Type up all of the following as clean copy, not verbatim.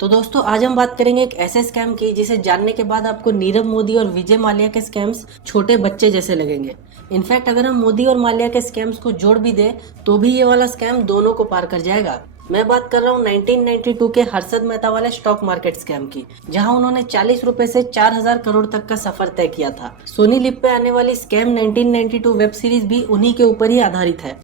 तो दोस्तों आज हम बात करेंगे एक ऐसे स्कैम की जिसे जानने के बाद आपको नीरव मोदी और विजय माल्या के स्कैम्स छोटे बच्चे जैसे लगेंगे। इनफैक्ट अगर हम मोदी और माल्या के स्कैम्स को जोड़ भी दें तो भी ये वाला स्कैम दोनों को पार कर जाएगा। मैं बात कर रहा हूँ 1992 के हर्षद मेहता वाले स्टॉक मार्केट स्कैम की, जहां उन्होंने 40 रुपए से 4000 करोड़ तक का सफर तय किया था। सोनी लिव पे आने वाली स्कैम 1992 वेब सीरीज भी उन्हीं के ऊपर ही आधारित है।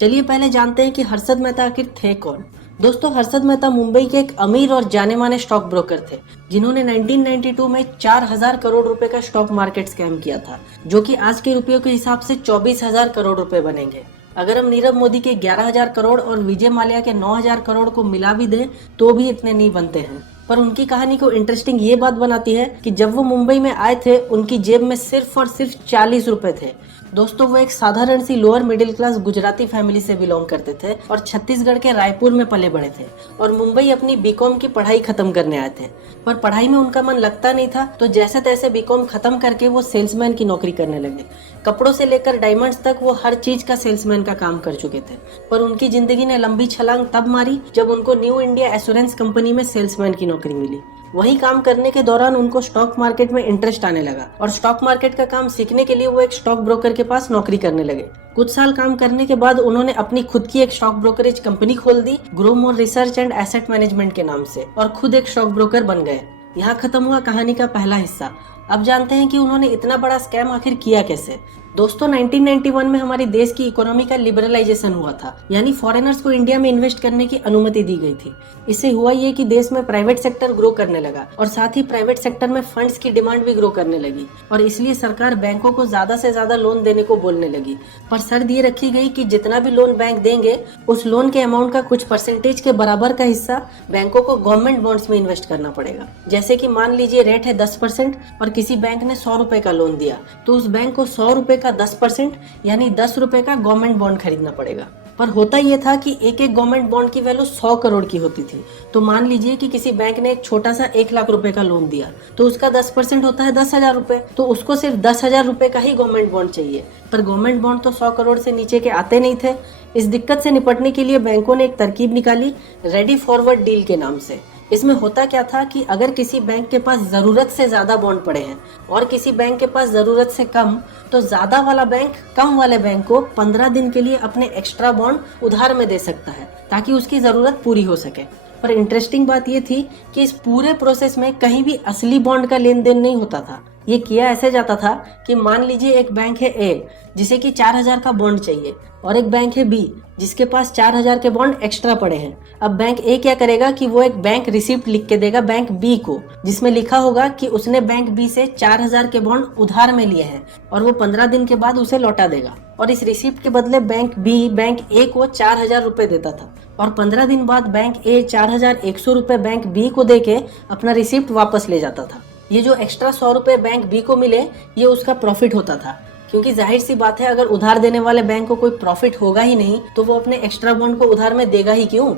चलिए पहले जानते हैं कि हर्षद मेहता आखिर थे कौन। दोस्तों हर्षद मेहता मुंबई के एक अमीर और जाने माने स्टॉक ब्रोकर थे, जिन्होंने 1992 में 4000 करोड़ रुपए का स्टॉक मार्केट स्कैम किया था, जो कि आज के रुपयों के हिसाब से 24,000 करोड़ रुपए बनेंगे। अगर हम नीरव मोदी के 11,000 करोड़ और विजय माल्या के 9,000 करोड़ को मिला भी दें तो भी इतने नहीं बनते हैं। पर उनकी कहानी को इंटरेस्टिंग ये बात बनाती है कि जब वो मुंबई में आए थे उनकी जेब में सिर्फ और सिर्फ 40 रुपए थे। दोस्तों वो एक साधारण सी lower middle class Gujarati family से बिलोंग करते थे और छत्तीसगढ़ के रायपुर में पले बड़े थे और मुंबई अपनी बीकॉम की पढ़ाई खत्म करने आए थे। पर पढ़ाई में उनका मन लगता नहीं था, तो जैसे तैसे बीकॉम खत्म करके वो सेल्समैन की नौकरी करने लगे। कपड़ों से लेकर डायमंड्स तक वो हर चीज का सेल्समैन का काम कर चुके थे। पर उनकी जिंदगी ने लंबी छलांग तब मारी जब उनको न्यू इंडिया एश्योरेंस कंपनी में सेल्समैन की नौकरी मिली। वहीं काम करने के दौरान उनको स्टॉक मार्केट में इंटरेस्ट आने लगा और स्टॉक मार्केट का काम सीखने के लिए वो एक स्टॉक ब्रोकर के पास नौकरी करने लगे। कुछ साल काम करने के बाद उन्होंने अपनी खुद की एक स्टॉक ब्रोकरेज कंपनी खोल दी, grow more research and asset management के नाम से, और खुद एक स्टॉक ब्रोकर बन गए। यहाँ खत्म हुआ कहानी का पहला हिस्सा। अब जानते हैं कि उन्होंने इतना बड़ा स्कैम आखिर किया कैसे। दोस्तों 1991 में हमारे देश की इकोनॉमी का लिबरलाइजेशन हुआ था, यानी फॉरेनर्स को इंडिया में इन्वेस्ट करने की अनुमति दी गई थी। इससे हुआ ये कि देश में प्राइवेट सेक्टर ग्रो करने लगा और साथ ही प्राइवेट सेक्टर में फंड्स की डिमांड भी ग्रो करने लगी, और इसलिए सरकार बैंकों को ज्यादा से ज्यादा लोन देने को बोलने लगी। पर शर्त ये रखी गई कि जितना भी लोन बैंक देंगे उस लोन के अमाउंट का कुछ परसेंटेज के बराबर का हिस्सा बैंकों को गवर्नमेंट बॉन्ड्स में इन्वेस्ट करना पड़ेगा। जैसे कि मान लीजिए रेट है 10% और किसी बैंक ने 100 रुपए का लोन दिया, तो उस बैंक को 100 रुपए का 10% यानी 10 रुपए का गवर्नमेंट बॉन्ड खरीदना पड़ेगा। पर होता यह था कि एक एक गवर्नमेंट बॉन्ड की वैल्यू 100 करोड़ की होती थी। तो मान लीजिए कि किसी बैंक ने एक छोटा सा 1 लाख रुपए का लोन दिया, तो उसका 10% होता है 10,000 रुपए, तो उसको सिर्फ 10,000 रुपए का ही गवर्नमेंट बॉन्ड चाहिए। पर गवर्नमेंट बॉन्ड तो 100 करोड़ से नीचे के आते नहीं थे। इस दिक्कत से निपटने के लिए बैंकों ने एक तरकीब निकाली, रेडी फॉरवर्ड डील के नाम से। इसमें होता क्या था कि अगर किसी बैंक के पास जरूरत से ज्यादा बॉन्ड पड़े हैं और किसी बैंक के पास जरूरत से कम, तो ज्यादा वाला बैंक कम वाले बैंक को 15 दिन के लिए अपने एक्स्ट्रा बॉन्ड उधार में दे सकता है, ताकि उसकी जरूरत पूरी हो सके। पर इंटरेस्टिंग बात ये थी कि इस पूरे प्रोसेस में कहीं भी असली बॉन्ड का लेन देन नहीं होता था। ये किया ऐसे जाता था कि मान लीजिए एक बैंक है ए जिसे कि 4,000 का बॉन्ड चाहिए, और एक बैंक है बी जिसके पास 4,000 के बॉन्ड एक्स्ट्रा पड़े हैं। अब बैंक ए क्या करेगा कि वो एक बैंक रिसिप्ट लिख के देगा बैंक बी को, जिसमें लिखा होगा कि उसने बैंक बी से 4,000 के बॉन्ड उधार में लिए हैं और वो 15 दिन के बाद उसे लौटा देगा। और इस रिसिप्ट के बदले बैंक बी बैंक ए को 4,000 रुपए देता था, और 15 दिन बाद बैंक ए 4,100 रुपए बैंक बी को देके अपना रिसिप्ट वापस ले जाता था। ये जो एक्स्ट्रा 100 रुपए बैंक बी को मिले, ये उसका प्रॉफिट होता था, क्योंकि जाहिर सी बात है अगर उधार देने वाले बैंक को कोई प्रॉफिट होगा ही नहीं तो वो अपने एक्स्ट्रा बॉन्ड को उधार में देगा ही क्यों।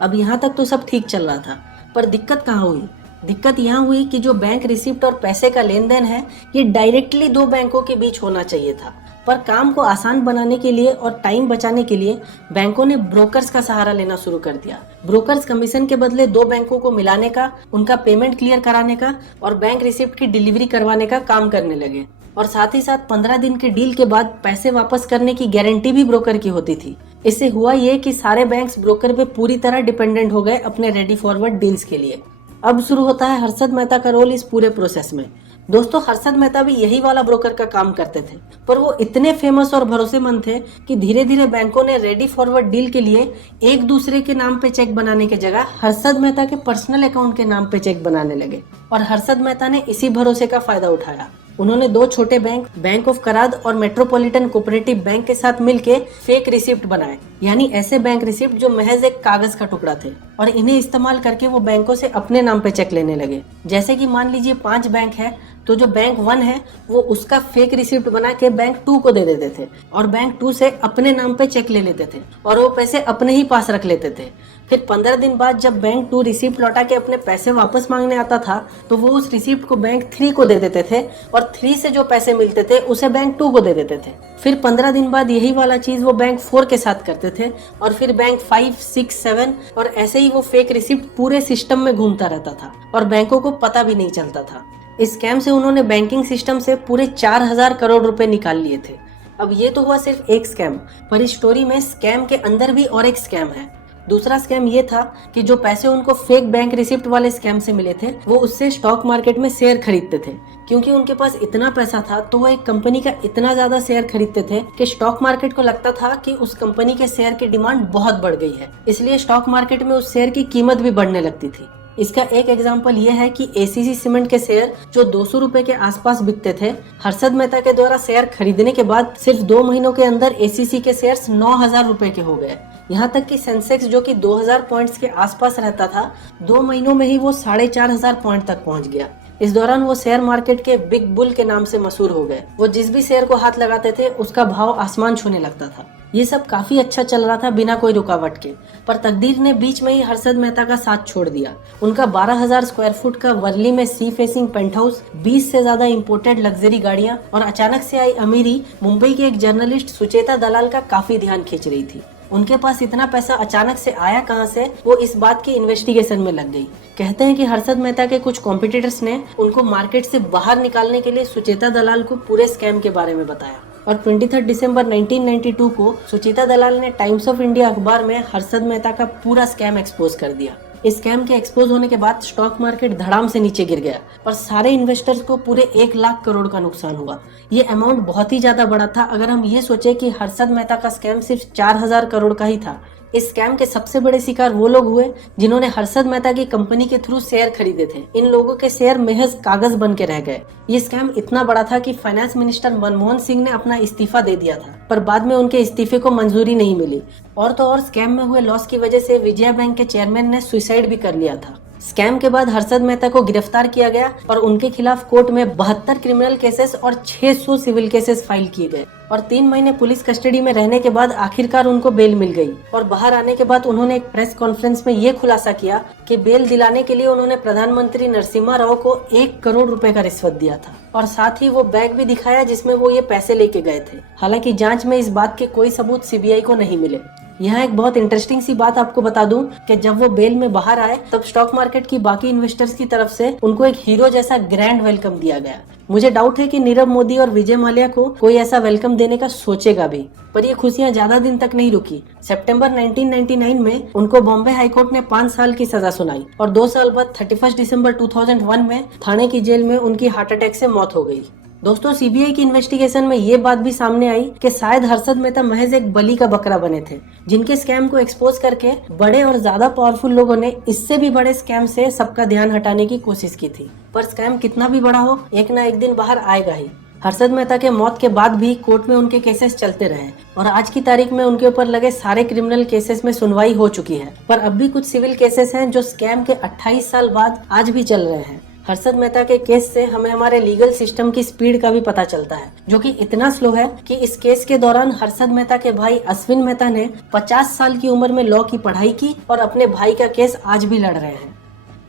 अब यहाँ तक तो सब ठीक चल रहा था, पर दिक्कत कहाँ हुई? दिक्कत यहाँ हुई कि जो बैंक रिसिप्ट और पैसे का लेन देन है ये डायरेक्टली दो बैंकों के बीच होना चाहिए था। पर काम को आसान बनाने के लिए और टाइम बचाने के लिए बैंकों ने ब्रोकर्स का सहारा लेना शुरू कर दिया। ब्रोकर्स कमीशन के बदले दो बैंकों को मिलाने का, उनका पेमेंट क्लियर कराने का और बैंक रिसिप्ट की डिलीवरी करवाने का काम करने लगे, और साथ ही साथ 15 दिन के डील के बाद पैसे वापस करने की गारंटी भी ब्रोकर की होती थी। इससे हुआ ये कि सारे बैंक्स ब्रोकर पे पूरी तरह डिपेंडेंट हो गए अपने रेडी फॉरवर्ड डील्स के लिए। अब शुरू होता है हर्षद मेहता का रोल इस पूरे प्रोसेस में। दोस्तों हर्षद मेहता भी यही वाला ब्रोकर का काम करते थे, पर वो इतने फेमस और भरोसेमंद थे कि धीरे धीरे बैंकों ने रेडी फॉरवर्ड डील के लिए एक दूसरे के नाम पे चेक बनाने के जगह हर्षद मेहता के पर्सनल अकाउंट के नाम पे चेक बनाने लगे, और हर्षद मेहता ने इसी भरोसे का फायदा उठाया। उन्होंने दो छोटे बैंक, बैंक ऑफ कराद और मेट्रोपॉलिटन कोऑपरेटिव बैंक के साथ मिलके फेक रिसिप्ट बनाए, यानी ऐसे बैंक रिसिप्ट जो महज एक कागज का टुकड़ा थे, और इन्हें इस्तेमाल करके वो बैंकों से अपने नाम पे चेक लेने लगे। जैसे कि मान लीजिए 5 बैंक है, तो जो बैंक 1 है वो उसका फेक रिसिप्ट बना के बैंक 2 को दे देते थे और बैंक 2 से अपने नाम पे चेक ले लेते थे और वो पैसे अपने ही पास रख लेते थे। फिर 15 दिन बाद जब बैंक 2 रिसिप्ट लौटा के अपने पैसे वापस मांगने आता था तो वो उस रिसिप्ट को बैंक 3 को दे देते थे और 3 से जो पैसे मिलते थे उसे बैंक 2 को दे देते थे। फिर 15 दिन बाद यही वाला चीज वो बैंक 4 के साथ करते थे और फिर बैंक 5, 6, 7 और ऐसे ही वो फेक रिसिप्ट पूरे सिस्टम में घूमता रहता था और बैंकों को पता भी नहीं चलता था। इस स्कैम से उन्होंने बैंकिंग सिस्टम से पूरे 4000 करोड़ रुपए निकाल लिए थे। अब ये तो हुआ सिर्फ एक स्कैम, पर इस स्टोरी में स्कैम के अंदर भी और एक स्कैम है। दूसरा स्कैम ये था कि जो पैसे उनको फेक बैंक रिसिप्ट वाले स्कैम से मिले थे वो उससे स्टॉक मार्केट में शेयर खरीदते थे। क्योंकि उनके पास इतना पैसा था तो वो एक कंपनी का इतना ज्यादा शेयर खरीदते थे कि स्टॉक मार्केट को लगता था कि उस कंपनी के शेयर की डिमांड बहुत बढ़ गई है, इसलिए स्टॉक मार्केट में उस शेयर की कीमत भी बढ़ने लगती थी। इसका एक एग्जाम्पल ये है कि एसीसी सीमेंट के शेयर जो 200 रुपए के आसपास बिकते थे, हर्षद मेहता के द्वारा शेयर खरीदने के बाद सिर्फ 2 महीनों के अंदर एसीसी के शेयर्स 9000 रुपए के हो गए। यहाँ तक कि सेंसेक्स जो कि 2000 पॉइंट्स के आसपास रहता था, 2 महीनों में ही वो 4500 पॉइंट तक पहुँच गया। इस दौरान वो शेयर मार्केट के बिग बुल के नाम से मशहूर हो गए। वो जिस भी शेयर को हाथ लगाते थे उसका भाव आसमान छूने लगता था। ये सब काफी अच्छा चल रहा था बिना कोई रुकावट के, पर तकदीर ने बीच में ही हर्षद मेहता का साथ छोड़ दिया। उनका 12,000 स्क्वायर फुट का वर्ली में सी फेसिंग पेंट हाउस, 20 से ज्यादा इंपोर्टेड लग्जरी गाड़ियां और अचानक से आई अमीरी मुंबई के एक जर्नलिस्ट सुचेता दलाल का काफी ध्यान खींच रही थी। उनके पास इतना पैसा अचानक से आया कहां से, वो इस बात की इन्वेस्टिगेशन में लग गई। कहते हैं कि हर्षद मेहता के कुछ कॉम्पिटिटर्स ने उनको मार्केट से बाहर निकालने के लिए सुचेता दलाल को पूरे स्कैम के बारे में बताया और 23 दिसंबर 1992 को सुचेता दलाल ने टाइम्स ऑफ इंडिया अखबार में हर्षद मेहता का पूरा स्कैम एक्सपोज कर दिया। इस स्कैम के एक्सपोज होने के बाद स्टॉक मार्केट धड़ाम से नीचे गिर गया और सारे इन्वेस्टर्स को पूरे 1 लाख करोड़ का नुकसान हुआ। ये अमाउंट बहुत ही ज्यादा बड़ा था अगर हम ये सोचे कि हर्षद मेहता का स्कैम सिर्फ 4000 करोड़ का ही था। इस स्कैम के सबसे बड़े शिकार वो लोग हुए जिन्होंने हर्षद मेहता की कंपनी के थ्रू शेयर खरीदे थे। इन लोगों के शेयर महज कागज बन के रह गए। ये स्कैम इतना बड़ा था कि फाइनेंस मिनिस्टर मनमोहन सिंह ने अपना इस्तीफा दे दिया था, पर बाद में उनके इस्तीफे को मंजूरी नहीं मिली। और तो और स्कैम में हुए लॉस की वजह से विजया बैंक के चेयरमैन ने सुसाइड भी कर लिया था। स्कैम के बाद हर्षद मेहता को गिरफ्तार किया गया और उनके खिलाफ कोर्ट में 72 क्रिमिनल केसेस और 600 सिविल केसेस फाइल किए गए और 3 महीने पुलिस कस्टडी में रहने के बाद आखिरकार उनको बेल मिल गई। और बाहर आने के बाद उन्होंने एक प्रेस कॉन्फ्रेंस में ये खुलासा किया कि बेल दिलाने के लिए उन्होंने प्रधानमंत्री नरसिम्हा राव को 1 करोड़ रुपए का रिश्वत दिया था और साथ ही वो बैग भी दिखाया जिसमें वो ये पैसे लेके गए थे। हालांकि जांच में इस बात के कोई सबूत सीबीआई को नहीं मिले। यहाँ एक बहुत इंटरेस्टिंग सी बात आपको बता दूं कि जब वो बेल में बाहर आए तब स्टॉक मार्केट की बाकी इन्वेस्टर्स की तरफ से उनको एक हीरो जैसा ग्रैंड वेलकम दिया गया। मुझे डाउट है कि नीरव मोदी और विजय माल्या को कोई ऐसा वेलकम देने का सोचेगा भी। पर ये खुशियां ज्यादा दिन तक नहीं रुकी। सितंबर 1999 में उनको बॉम्बे हाईकोर्ट ने 5 साल की सजा सुनाई और 2 साल बाद 31 दिसंबर 2001 में थाने की जेल में उनकी हार्ट अटैक से मौत हो गई। दोस्तों, सीबीआई की इन्वेस्टिगेशन में ये बात भी सामने आई कि शायद हर्षद मेहता महज एक बलि का बकरा बने थे, जिनके स्कैम को एक्सपोज करके बड़े और ज्यादा पावरफुल लोगों ने इससे भी बड़े स्कैम से सबका ध्यान हटाने की कोशिश की थी। पर स्कैम कितना भी बड़ा हो, एक ना एक दिन बाहर आएगा ही। हर्षद मेहता के मौत के बाद भी कोर्ट में उनके केसेस चलते रहे और आज की तारीख में उनके ऊपर लगे सारे क्रिमिनल केसेस में सुनवाई हो चुकी है। पर अब भी कुछ सिविल केसेस हैं जो स्कैम के 28 साल बाद आज भी चल रहे हैं। हर्षद मेहता के केस से हमें हमारे लीगल सिस्टम की स्पीड का भी पता चलता है, जो कि इतना स्लो है कि इस केस के दौरान हर्षद मेहता के भाई अश्विन मेहता ने 50 साल की उम्र में लॉ की पढ़ाई की और अपने भाई का केस आज भी लड़ रहे हैं।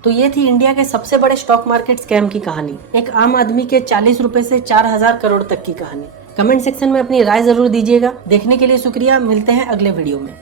तो ये थी इंडिया के सबसे बड़े स्टॉक मार्केट स्कैम की कहानी, एक आम आदमी के 40 रुपए से 4000 करोड़ तक की कहानी। कमेंट सेक्शन में अपनी राय जरूर दीजिएगा। देखने के लिए शुक्रिया। मिलते हैं अगले वीडियो में।